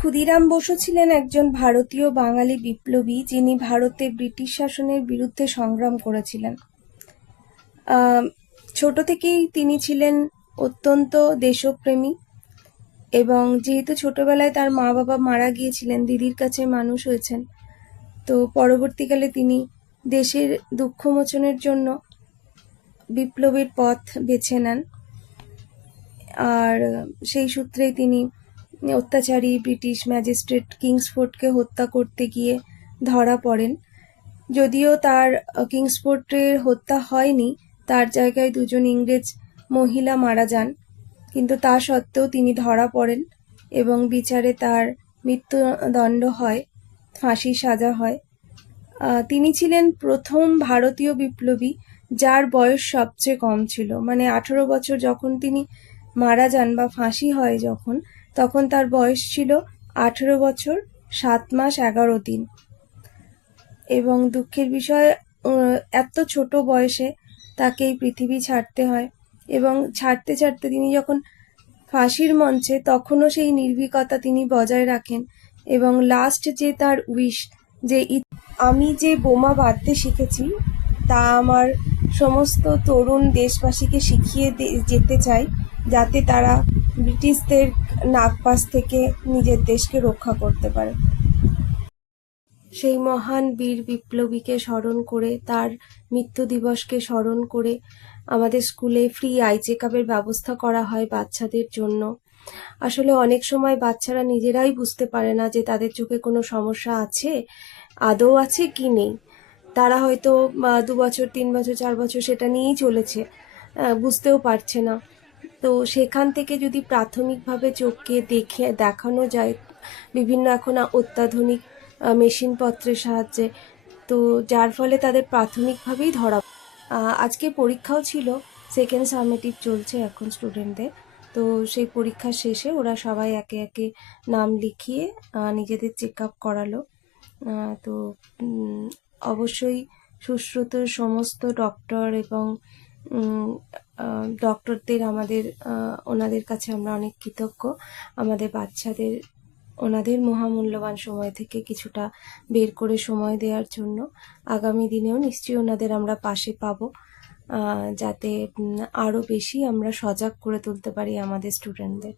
ক্ষুদিরাম বসু ছিলেন একজন ভারতীয় বাঙালি বিপ্লবী, যিনি ভারতে ব্রিটিশ শাসনের বিরুদ্ধে সংগ্রাম করেছিলেন। ছোট থেকেই তিনি ছিলেন অত্যন্ত দেশপ্রেমী, এবং যেহেতু ছোটবেলায় তার মা বাবা মারা গিয়েছিলেন, দিদির কাছে মানুষ হয়েছেন, তো পরবর্তীকালে তিনি দেশের দুঃখ মোচনের জন্য বিপ্লবের পথ বেছে নেন। আর সেই সূত্রেই তিনি অত্যাচারী ব্রিটিশ ম্যাজিস্ট্রেট কিংসফোর্ডকে হত্যা করতে গিয়ে ধরা পড়েন। যদিও তার কিংসফোর্ডের হত্যা হয়নি, তার জায়গায় দুজন ইংরেজ মহিলা মারা যান, কিন্তু তা সত্ত্বেও তিনি ধরা পড়েন এবং বিচারে তার মৃত্যুদণ্ড হয়, ফাঁসির সাজা হয়। তিনি ছিলেন প্রথম ভারতীয় বিপ্লবী যার বয়স সবচেয়ে কম ছিল, মানে 18 বছর। যখন তিনি মারা যান বা ফাঁসি হয় যখন, তখন তার বয়স ছিল 18 বছর 7 মাস 11 দিন। এবং দুঃখের বিষয়, এত ছোট বয়সে তাকে এই পৃথিবী ছাড়তে হয়, এবং ছাড়তে ছাড়তে তিনি যখন ফাঁসির মঞ্চে, তখনও সেই নির্ভীকতা তিনি বজায় রাখেন। এবং লাস্ট যে তার উইশ, যে আমি যে বোমা বাঁধতে শিখেছি তা আমার সমস্ত তরুণ দেশবাসীকে শিখিয়ে যেতে চাই, যাতে তারা ব্রিটিশদের নাগপাশ থেকে নিজের দেশকে রক্ষা করতে পারে। সেই মহান বীর বিপ্লবীকে স্মরণ করে, তার মৃত্যু দিবসকে স্মরণ করে আমাদের স্কুলে ফ্রি আই চেকআপের ব্যবস্থা করা হয় বাচ্চাদের জন্য। আসলে অনেক সময় বাচ্চারা নিজেরাই বুঝতে পারে না যে তাদের চোখে কোনো সমস্যা আছে, আদৌ আছে কি নেই। তারা হয়তো 2 বছর 3 বছর 4 বছর সেটা নিয়েই চলেছে, বুঝতেও পারছে না। তো সেখান থেকে যদি প্রাথমিকভাবে চোখকে দেখানো যায় বিভিন্ন এখন অত্যাধুনিক মেশিনপত্রের সাহায্যে, তো যার ফলে তাদের প্রাথমিকভাবেই ধরা। আজকে পরীক্ষাও ছিল, সেকেন্ড সামেটিভ চলছে এখন স্টুডেন্টদের। তো সেই পরীক্ষা শেষে ওরা সবাই একে একে নাম লিখিয়ে নিজেদের চেক আপ করালো। তো অবশ্যই সুশ্রুত সমস্ত ডক্টর এবং ডক্টরদের ওনাদের কাছে আমরা অনেক কৃতজ্ঞ, আমাদের বাচ্চাদের ওনাদের মহামূল্যবান সময় থেকে কিছুটা বের করে সময় দেওয়ার জন্য। আগামী দিনেও নিশ্চয়ই ওনাদের আমরা পাশে পাবো, যাতে আরও বেশি আমরা সজাগ করে তুলতে পারি আমাদের স্টুডেন্টদের।